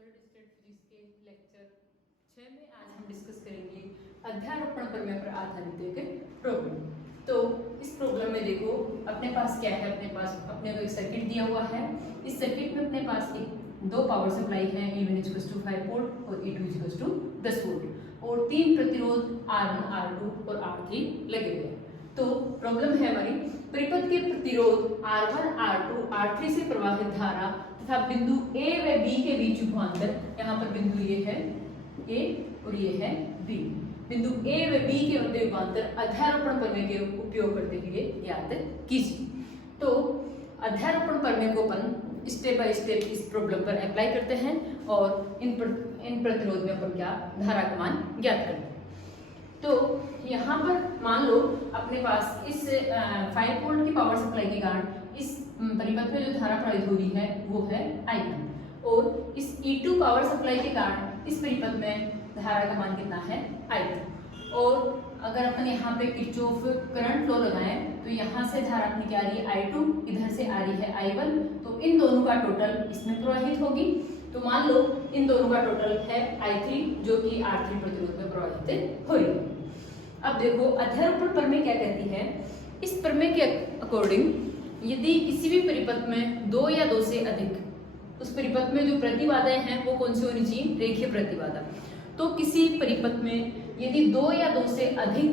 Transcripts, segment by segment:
Solid state physics के lecture 6 में आज हम डिस्कस करेंगे अध्यारोपण प्रमेय पर आधारित एक प्रॉब्लम। तो इस प्रॉब्लम में देखो अपने पास क्या है, अपने को एक सर्किट दिया हुआ है। इस सर्किट में अपने पास दो पावर सप्लाई है, E1 = 5 वोल्ट और E2 = 10 वोल्ट और तीन प्रतिरोध R1, R2 और R3 लगे हुए हैं। तो प्रॉब्लम है हमारी, परिपथ के प्रतिरोध R1, R2, R3 से प्रवाहित धारा तथा बिंदु A व B के बीच विभवांतर, यहाँ पर बिंदु ये है A और ये है B, बिंदु A व B के मध्य विभवांतर अध्यारोपण प्रमेय के उपयोग करते हुए ज्ञात कीजिए। तो अध्यारोपण प्रमेय को अपन स्टेप बाय स्टेप इस प्रॉब्लम पर अप्लाई करते हैं और इन प्रतिरोध में अपन क्या धारा का मान ज्ञात करते हैं। तो यहाँ पर मान लो अपने पास इस 5 वोल्ट की पावर सप्लाई के कारण इस परिपथ में जो धारा प्रवाहित हो रही है वो है I1 और इस E2 पावर सप्लाई के कारण इस परिपथ में धारा का मान कितना है I2। और अगर अपन यहाँ पे किरचॉफ करंट लॉ लगाएं तो यहाँ से धारा अपनी क्या आ रही है I2, इधर से आ रही है I1, तो इन दोनों का टोटल इसमें प्रवाहित होगी। तो मान लो इन दोनों का टोटल है I3 जो कि R3 प्रतिरोध में प्रवाहित हो रही है। अब देखो अध्यारोपण प्रमेय क्या कहती है, इस प्रमेय के अकॉर्डिंग यदि किसी भी परिपथ में दो या दो से अधिक, उस परिपथ में जो प्रतिबाधाएं हैं वो कौन सी होनी चाहिए, रेखीय प्रतिबाधा। तो किसी परिपथ में यदि दो या दो से अधिक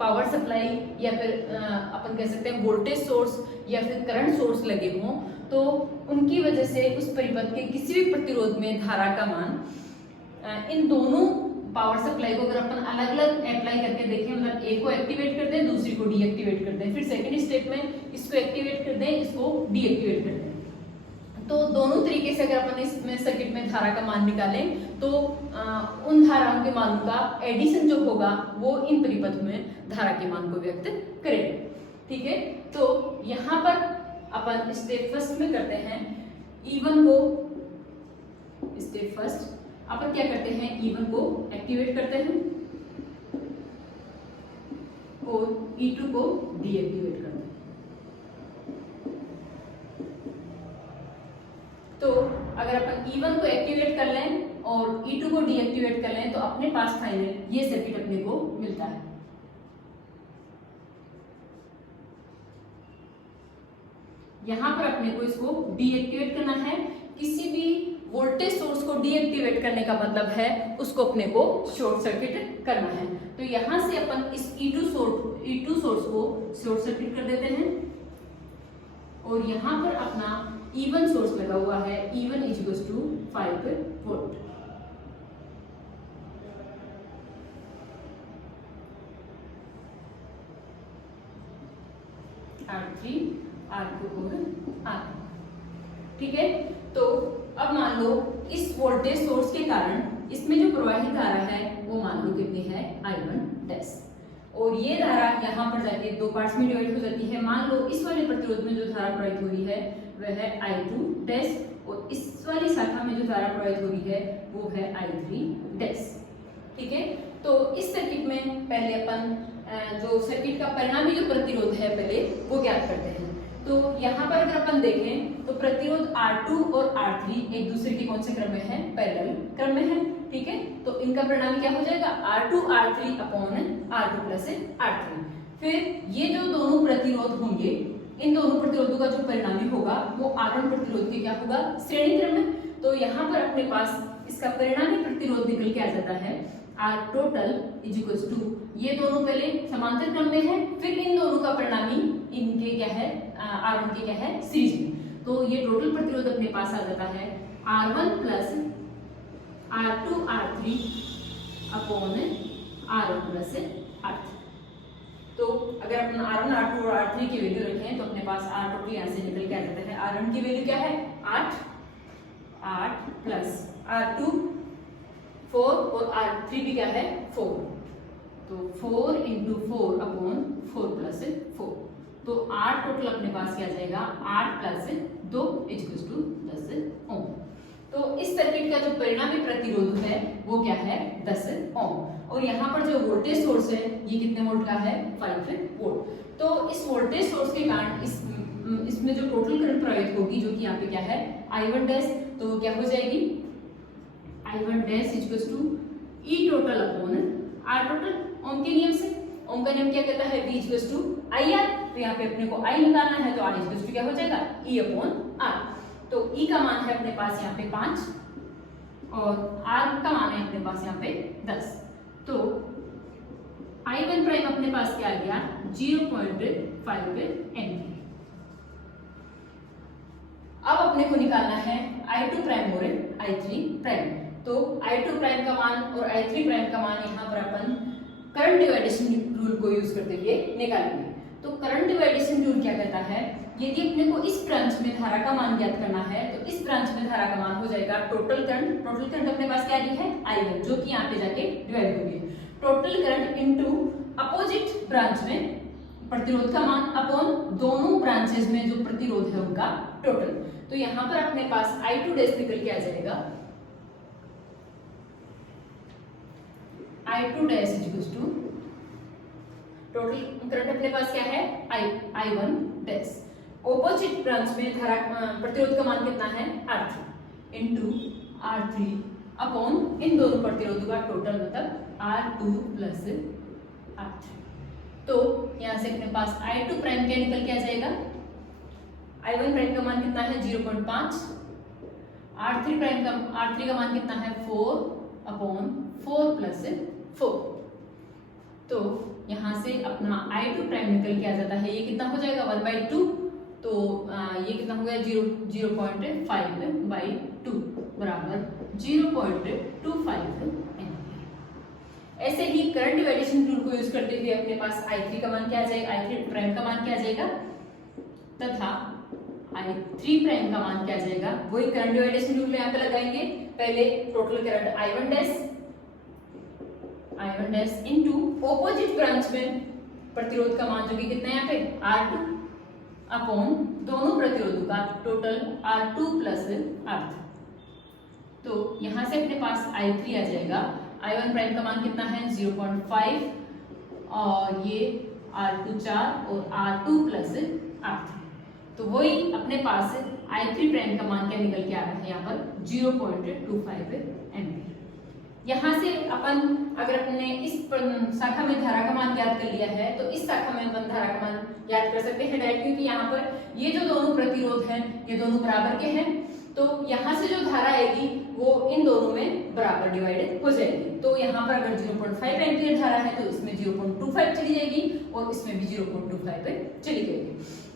पावर सप्लाई या फिर अपन कह सकते हैं वोल्टेज सोर्स या फिर करंट सोर्स लगे हों तो उनकी वजह से उस परिपथ के किसी भी प्रतिरोध में धारा का मान इन दोनों पावर सप्लाई को अगर अपन अलग अलग अप्लाई करके देखें, मतलब एक को एक्टिवेट कर दें दूसरी को डीएक्टिवेट कर दें, फिर सेकंड स्टेप में इसको एक्टिवेट कर दें इसको डीएक्टिवेट कर दें, तो दोनों तरीके से अगर अपन इसमें सर्किट में धारा का मान निकालें तो उन धाराओं के मानों का एडिशन जो होगा वो इन परिपथ में धारा के मान को व्यक्त करेगा। ठीक है, तो यहाँ पर अपन स्टेप फर्स्ट में करते हैं E1 को, स्टेप फर्स्ट अपन क्या करते हैं E1 को एक्टिवेट करते हैं और E2 को डीएक्टिवेट करते हैं। तो अगर अपन E1 को एक्टिवेट कर लें और E2 को डीएक्टिवेट कर लें तो अपने पास फाइनल ये सर्किट अपने को मिलता है। यहां पर अपने को इसको डीएक्टिवेट करना है। किसी भी वोल्टेज सोर्स को डीएक्टिवेट करने का मतलब है उसको अपने को शॉर्ट सर्किट करना है। तो यहां से अपन इस E2 सोर्स को शॉर्ट सर्किट कर देते हैं और यहां पर अपना E1 सोर्स लगा हुआ है, E1 = 5 वोल्ट। R3, R2 और R3। ठीक है, तो अब मान लो इस वोल्टेज सोर्स के कारण इसमें जो प्रवाहित धारा है वो मान लो कितनी है I1 और ये धारा यहाँ पर जाके दो पार्ट्स में डिवाइड हो जाती है। मान लो इस वाले प्रतिरोध में जो धारा प्रवाहित हो रही है वह है I2 और इस वाली शाखा में जो धारा प्रवाहित हो रही है वो है I3। ठीक है, तो इस सर्किट में पहले अपन जो सर्किट का परिणामी जो प्रतिरोध है पहले वो ज्ञात करते हैं। तो यहाँ पर अगर अपन देखें तो प्रतिरोध R2 और R3 एक दूसरे के कौन से क्रम में है, पैरेलल क्रम में है। ठीक है, तो इनका परिणामी क्या हो जाएगा R2 R3 upon R2 plus R3। फिर ये जो दोनों प्रतिरोध होंगे इन दोनों प्रतिरोधों का जो परिणामी होगा वो R1 प्रतिरोध के क्या होगा, श्रेणी क्रम में। तो यहाँ पर अपने पास इसका परिणामी प्रतिरोध निकल के आ जाता है R total = ये दोनों पहले समांतर क्रम में है, फिर इन दोनों का परिणामी इनके क्या है R1 के क्या है सीरीज में। तो ये टोटल प्रतिरोध अपने पास आ जाता है R1 plus R2 R3 upon R1 plus R3। तो अगर अपन R1 R2 और R3 की वैल्यू रखें तो अपने पास R टोटल यहाँ से निकल के आ जाता है। R1 की वैल्यू क्या है 8 प्लस R2 4 और R3 भी क्या है 4, तो 4 × 4 अपॉन 4 प्लस 4, तो R टोटल अपने पास क्या आ जाएगा 8 प्लस 2 = 10 ओम। तो इस सर्किट का जो परिणामी प्रतिरोध है वो क्या है 10 ओम और यहाँ पर जो वोल्टेज सोर्स है ये कितने वोल्ट का है 5 वोल्ट। तो इस वोल्टेज सोर्स के कारण इसमें जो टोटल करंट प्रवाहित होगी जो कि यहाँ पे क्या है I1 डैश, तो क्या हो जाएगी I1 dash equals to E total upon R total. Ohm के नियम से, ओम का नियम क्या कहता है, V equals to I R. तो यहाँ पे अपने को I निकालना है, तो R इक्वल्स टू क्या हो जाएगा, E अपॉन R। तो E का मान है अपने पास यहाँ पे 5 और R का मान है अपने पास यहाँ पे 10। तो I1 प्राइम अपने पास क्या आ गया, 0.5 एम्पीयर। अब अपने को निकालना है I2 प्राइम और I3 प्राइम। तो I2 प्राइम का मान और I3 प्राइम का मान यहाँ पर अपन करंट डिवाइडेशन रूल को यूज करते हुए निकालेंगे। तो करंट डिवाइडेशन रूल क्या कहता है, यदि अपने को इस ब्रांच में धारा का मान ज्ञात करना है तो इस ब्रांच में धारा का मान हो जाएगा टोटल करंट। टोटल करंट अपने पास क्या दी है, I1, जो कि यहाँ पे जाके डिवाइड होगी total current into opposite branch में प्रतिरोध का मान अपॉन दोनों ब्रांचेस में जो प्रतिरोध है उनका टोटल। तो यहाँ पर अपने पास I2 डैश निकल के आ जाएगा, I2 dash equals to total current अपने पास क्या है, I1 डैश। ऑपोजिट ब्रांच में धारा प्रतिरोध का मान कितना है, R3 इनटू R3 अपॉन इन दोनों प्रतिरोधों का टोटल, मतलब R2 प्लस R3। तो यहाँ से अपने पास I2 प्राइम क्या निकल के आ जाएगा, I1 प्राइम का मान कितना है 0.5, R3 का मान कितना है 4 अपॉन 4 प्लस 4। तो यहाँ से अपना I2 प्राइम निकल के आ जाता है, ये कितना हो जाएगा 1/2। तो ये कितना हो गया 0.5/2 बराबर 0.25 एम्पीयर। ऐसे ही करंट डिवाइडेशन रूल को यूज करते हुए अपने पास I3 का मान क्या आ जाएगा, I3 प्राइम का मान क्या आ जाएगा तथा I3 प्राइम का मान क्या आ जाएगा, वही करंट डिवाइडेशन रूल यहाँ पे लगाएंगे। पहले total current I1 dash into opposite branch में प्रतिरोध का मान जो कि कितना है यहाँ पे R2 अपॉन दोनों प्रतिरोधों का टोटल R2 प्लस R3। तो यहाँ से अपने पास I3 आ जाएगा, I1 प्राइम का मान कितना है 0.5 और ये R2 4 और R2 प्लस R3। तो वही अपने पास I3 प्राइम का मान क्या निकल के आ रहा है यहाँ पर 0.25 एम्पीयर। यहाँ से अपन अगर अपने इस शाखा में धारा का मान ज्ञात कर लिया है तो इस शाखा में अपन धारा का मान ज्ञात कर सकते हैं डायरेक्ट, क्योंकि यहाँ पर ये जो दोनों प्रतिरोध हैं ये दोनों बराबर के हैं। तो यहाँ से जो धारा आएगी वो इन दोनों में बराबर डिवाइडेड हो जाएगी। तो यहाँ पर अगर 0.5 एम्पीयर धारा है तो इसमें 0.25 चली जाएगी और इसमें भी 0.25 चली जाएगी।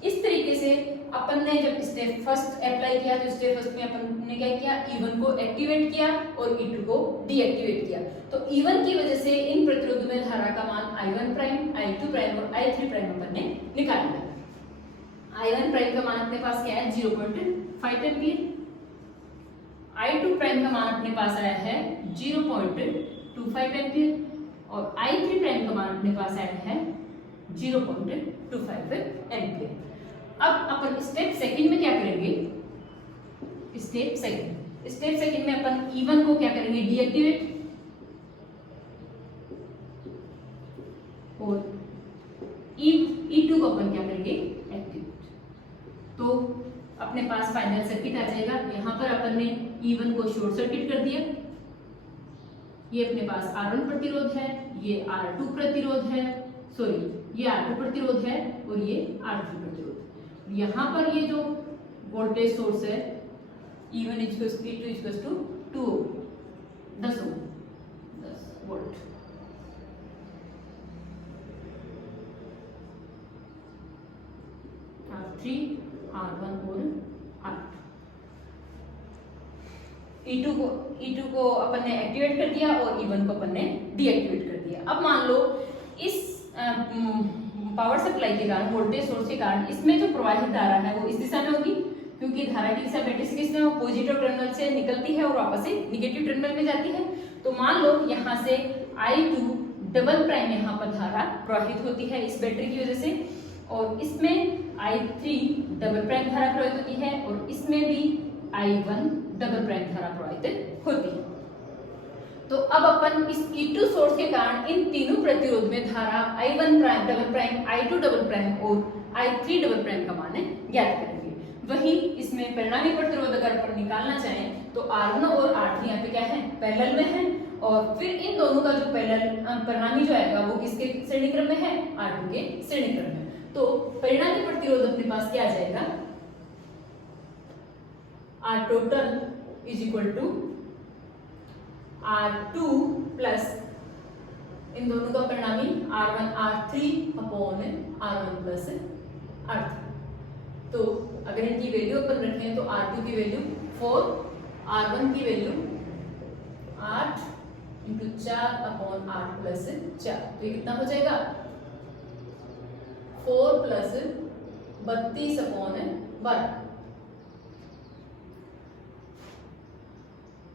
इस तरीके से अपन ने जब स्टेप फर्स्ट अप्लाई किया तो स्टेप फर्स्ट में अपन ने क्या किया, E1 को एक्टिवेट किया और E2 को डीएक्टिवेट किया। तो E1 की वजह से इन प्रतिरोधों में धारा का मान I1 प्राइम, I2 प्राइम और I3 प्राइम अपन ने निकाल लिया। I1 प्राइम का मान अपने पास क्या है 0.5 एम्पीयर, I2 प्राइम का मान अपने पास आया है 0.25 एम्पीयर और I3 प्राइम का मान अपने पास आया है 0.25 एम्पीयर। अब अपन स्टेप सेकंड में क्या करेंगे, स्टेप सेकंड में अपन E1 को क्या करेंगे डीएक्टिवेट और E2 को अपन क्या करेंगे एक्टिवेट। तो अपने पास फाइनल सर्किट आ जाएगा। यहाँ पर अपन ने E1 को शॉर्ट सर्किट कर दिया, ये अपने पास R1 प्रतिरोध है, ये R2 प्रतिरोध है, सॉरी ये R2 प्रतिरोध है और ये R3 प्रतिरोध। यहाँ पर ये जो वोल्टेज सोर्स है E1 E2 2 10 volt. R3 R1 और R2। E2 को अपन ने एक्टिवेट कर दिया और E1 को अपन ने डीएक्टिवेट कर दिया। अब मान लो इस पावर सप्लाई के कारण, वोल्टेज सोर्स के कारण इसमें जो प्रवाहित धारा है वो इस दिशा में होगी, क्योंकि धारा की दिशा बैटरी से किसमें पॉजिटिव टर्मिनल से निकलती है और वापस से निगेटिव टर्मिनल में जाती है। तो मान लो यहाँ से I2 डबल प्राइम यहाँ पर धारा प्रवाहित होती है इस बैटरी की वजह से, और इसमें I3 डबल प्राइम धारा प्रवाहित होती है और इसमें भी I1 डबल प्राइम धारा प्रवाहित होती है। तो अब अपन इस E2 सोर्स के कारण इन तीनों प्रतिरोध में धारा I1 prime double prime, I2 double prime और I3 डबल प्राइम का मान ज्ञात करेंगे। वही इसमें परिणामी प्रतिरोध अगर अपन निकालना चाहें तो R1 और R3 यहाँ पे क्या है, पैरेलल में है, और फिर इन दोनों का जो परिणामी जो आएगा वो किसके श्रेणी क्रम में है, R2 के श्रेणी क्रम में। तो परिणामी प्रतिरोध अपने पास क्या आ जाएगा, R total is equal to R2 plus इन दोनों का परिणामी R1 R3 upon R1 plus R3। तो अगर इनकी वैल्यू अपन रखें तो R2 की वैल्यू 4, R1 की वैल्यू 8 इंटू 4 अपॉन 8 प्लस 4, तो ये कितना हो जाएगा 4 प्लस 32 अपॉन 12।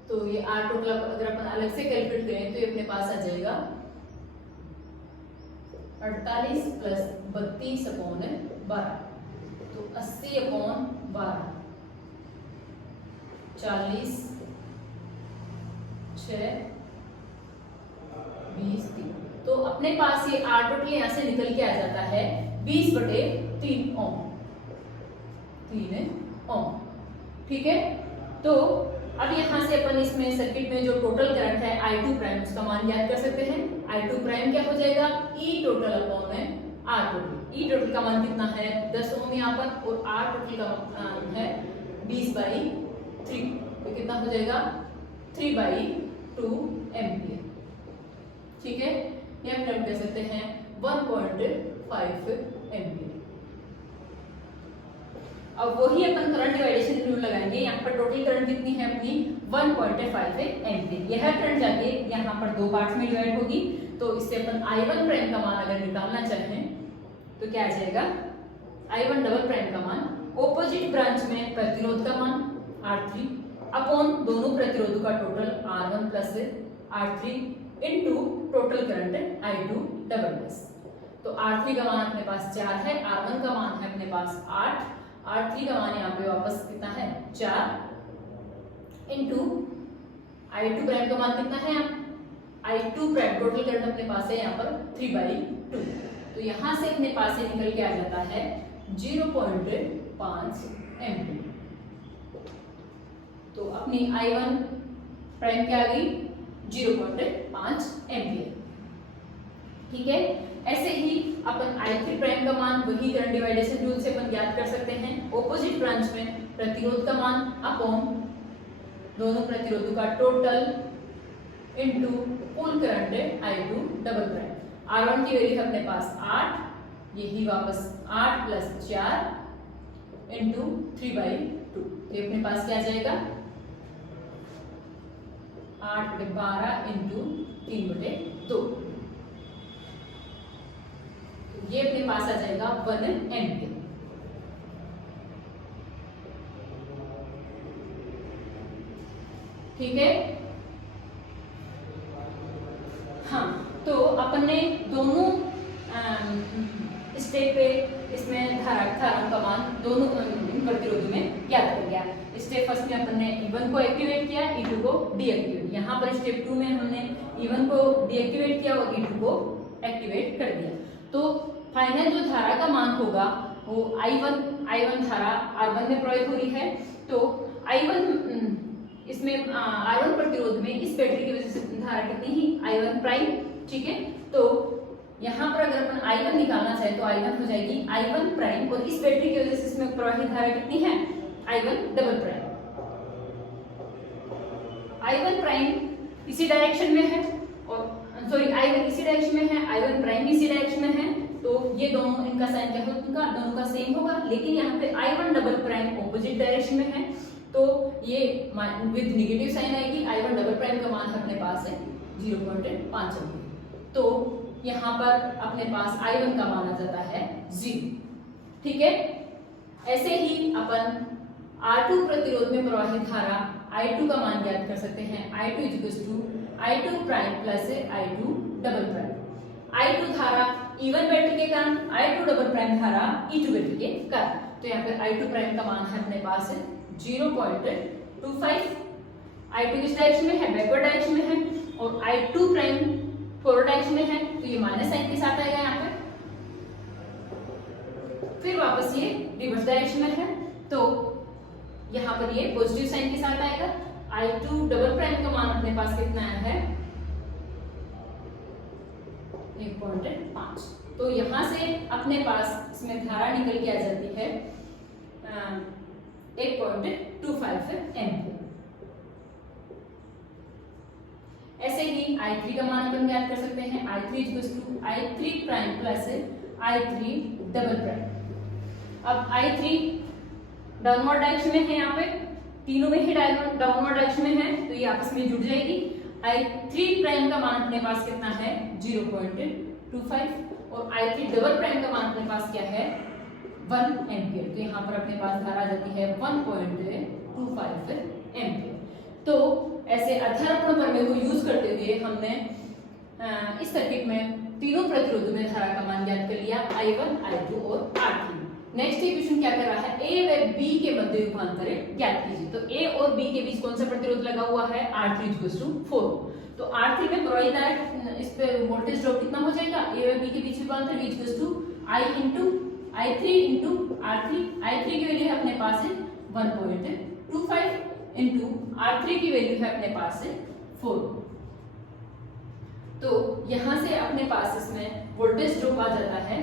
तो ये R टोटल अगर अपन अलग से कैलकुलेट करें तो ये अपने पास आ जाएगा 48 प्लस 32 अपॉन 12, तो 80 अपॉन 12, 40, 6, 20, 3। तो अपने पास ये R टोटल यहाँ से निकल के आ जाता है 20/3 ओम, 3 ओम। ठीक है, तो अब यहाँ से अपन इसमें सर्किट में जो टोटल करंट है I2 प्राइम उसका मान याद कर सकते हैं। I2 प्राइम क्या हो जाएगा, E total upon R total. E total का मान कितना है 10 ओम यहाँ पर, और R टोटल का मान है 20/3, तो कितना हो जाएगा 3/2 एम्पियर। ठीक है, यहाँ पर हम कह सकते हैं 1.5 एम्पियर। अब वही अपन करंट डिवाइडेशन रूल लगाएंगे। यहाँ पर टोटल करंट कितनी है अपनी 1.5 एम्पियर। यह करंट जाके यहाँ पर दो पार्ट में डिवाइड होगी, तो इससे अपन I1 प्राइम का मान अगर निकालना चाहें तो क्या आ जाएगा, I1 डबल प्राइम का मान ऑपोजिट ब्रांच में प्रतिरोध का मान R3 अपॉन दोनों प्रतिरोधों का total R1 plus R3 into total current I2 double plus. तो R3 का मान अपने पास 4 है, R1 का मान है अपने पास 8, R3 का मान यहाँ पे वापस कितना है 4 इंटू I2 प्राइम का मान कितना है, I2 प्राइम टोटल करंट अपने पास है यहाँ पर 3/2, तो यहाँ से अपने पास से निकल के आ जाता है 0.5 एम्पियर। तो अपनी I1 प्राइम क्या आ गई 0.5 एम्पियर। ठीक है, ऐसे ही अपन I3 प्राइम का मान वही करंट डिवाइडेशन रूल से अपन ज्ञात कर सकते हैं। ऑपोजिट ब्रांच में प्रतिरोध का मान अपॉन दोनों प्रतिरोधों का टोटल इनटू कुल current I2 double prime. R1 की वैल्यू है अपने पास 8, यही वापस 8 प्लस 4 इनटू 3/2, ये अपने पास क्या आ जाएगा 8/12 इंटू 3/2, ये अपने पास आ जाएगा 1 एम्पियर। ठीक है, हाँ, तो अपन ने दोनों स्टेप पे इसमें धाराओं का मान दोनों प्रतिरोधों में ज्ञात कर लिया। स्टेप फर्स्ट में अपन ने E1 को एक्टिवेट किया, E2 को डीएक्टिवेट। यहाँ पर स्टेप 2 में हमने E1 को डीएक्टिवेट किया और E2 को एक्टिवेट कर दिया। तो फाइनल जो धारा का मान होगा वो I1 धारा R1 में प्रवाहित हो रही है, तो I1 इसमें R1 प्रतिरोध में इस बैटरी की वजह से धारा कितनी ही I1 प्राइम। ठीक है, तो यहाँ पर अगर अपन I1 निकालना चाहे तो I1 हो जाएगी I1 प्राइम, और इस बैटरी की वजह से इसमें प्रवाहित धारा कितनी है I1 double prime. I1 prime इसी डायरेक्शन में है, और सॉरी I1 इसी डायरेक्शन में है, I1 प्राइम इसी डायरेक्शन में है, तो ये दोनों इनका साइन क्या होगा, दोनों का सेम होगा। लेकिन यहाँ पे I1 double prime opposite direction में है, तो ये विद नेगेटिव साइन आएगी। I1 डबल प्राइम का मान अपने पास है 0.5, तो यहाँ पर अपने पास I1 का मान आ जाता है 0। ठीक है, ऐसे ही अपन R2 प्रतिरोध में प्रवाहित धारा I2 का मान ज्ञात कर सकते हैं। I2 prime plus I2 double prime. I2 धारा E1 बैटरी के कारण, I2 डबल प्राइम धारा E2 बैटरी के कारण। तो यहाँ पर I2 प्राइम का मान है अपने पास 0.25। I2 किस डायरेक्शन में है, बैकवर्ड डायरेक्शन में है, और I2 प्राइम फॉरवर्ड डायरेक्शन में है, तो ये माइनस साइन के साथ आएगा यहाँ पे। फिर वापस ये रिवर्स डायरेक्शन में है, तो यहाँ पर ये पॉजिटिव साइन के साथ आएगा। I2 डबल प्राइम का मान अपने पास कितना आया है 1.5। तो यहाँ से अपने पास इसमें धारा निकल के आ जाती है 8.25 एम्पियर। ऐसे ही I3 का मान अपन ज्ञात कर सकते हैं। I3 prime plus I3 double prime. अब I3 डाउनवर्ड डायरेक्शन में है, यहाँ पे तीनों में ही डाउनवर्ड डायरेक्शन में है, तो ये आपस में जुड़ जाएगी। I3 प्राइम का मान अपने पास कितना है 0.25 और I3 डबल प्राइम का मान अपने पास क्या है 1 एम्पियर। तो यहाँ पर अपने पास धारा आ जाती है 1.25 एम्पियर। तो ऐसे अध्यारोपण प्रमेय को यूज करते हुए हमने इस सर्किट में तीनों प्रतिरोधों में धारा का मान ज्ञात कर लिया I1, I2 और R3। नेक्स्ट इक्वेशन क्या कर रहा है, A व B के मध्य रूपांतर ज्ञात कीजिए। तो A और B के बीच कौन सा प्रतिरोध लगा हुआ है R3 4। तो R3 में प्रवाहित इस पे वोल्टेज ड्रॉप कितना हो जाएगा, A व B के बीच रूपांतर I3 इंटू R3। I3 की वैल्यू है अपने पास है 1.25 इंटू R3 की वैल्यू है अपने पास है 4। तो यहां से अपने पास इसमें वोल्टेज ड्रॉप आ जाता है